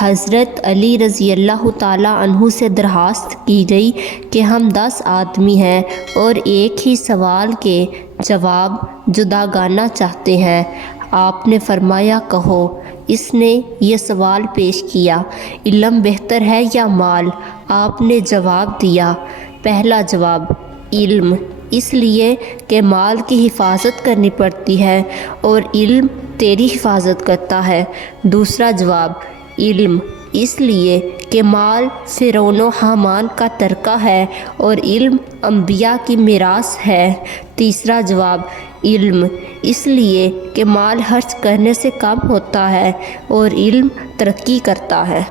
حضرت علی رضی اللہ تعالیٰ عنہ سے درخواست کی گئی کہ ہم 10 آدمی ہیں اور ایک ہی سوال کے جواب جداگانہ چاہتے ہیں۔ آپ نے فرمایا کہو۔ اس نے یہ سوال پیش کیا، علم بہتر ہے یا مال؟ آپ نے جواب دیا، پہلا جواب علم، اس لیے کہ مال کی حفاظت کرنی پڑتی ہے اور علم تیری حفاظت کرتا ہے۔ دوسرا جواب علم، اس لیے کہ مال فرعون و حامان کا ترکہ ہے اور علم انبیاء کی میراث ہے۔ تیسرا جواب علم، اس لیے کہ مال خرچ کرنے سے کم ہوتا ہے اور علم ترقی کرتا ہے۔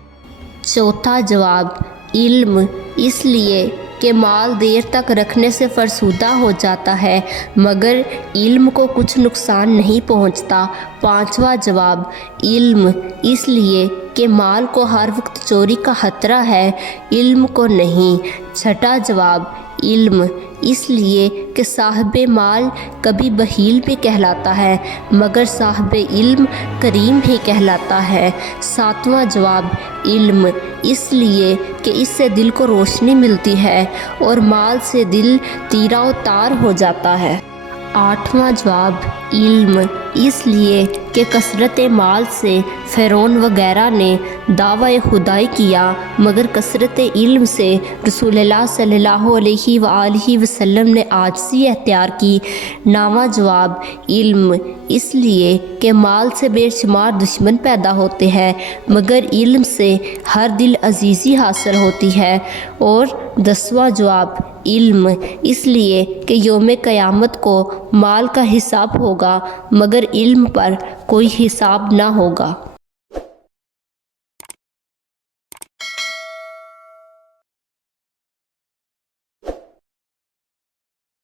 چوتھا جواب علم، اس لیے کہ مال دیر تک رکھنے سے فرسودہ ہو جاتا ہے مگر علم کو کچھ نقصان نہیں پہنچتا۔ پانچواں جواب علم، اس لیے کہ مال کو ہر وقت چوری کا خطرہ ہے، علم کو نہیں۔ چھٹا جواب علم، اس لیے کہ صاحب مال کبھی بخیل بھی کہلاتا ہے مگر صاحب علم کریم بھی کہلاتا ہے۔ ساتواں جواب علم، اس لیے کہ اس سے دل کو روشنی ملتی ہے اور مال سے دل تیرہ و تار ہو جاتا ہے۔ آٹھواں جواب علم، اس لیے کہ کثرت مال سے فرعون وغیرہ نے دعویٰ خدائی کیا مگر کثرت علم سے رسول اللہ صلی اللہ علیہ وآلہ وسلم نے عاجزی اختیار کی۔ نواں جواب علم، اس لیے کہ مال سے بے شمار دشمن پیدا ہوتے ہیں مگر علم سے ہر دل عزیزی حاصل ہوتی ہے۔ اور 10واں جواب علم، اس لیے کہ یوم قیامت کو مال کا حساب ہوگا مگر علم پر کوئی حساب نہ ہوگا۔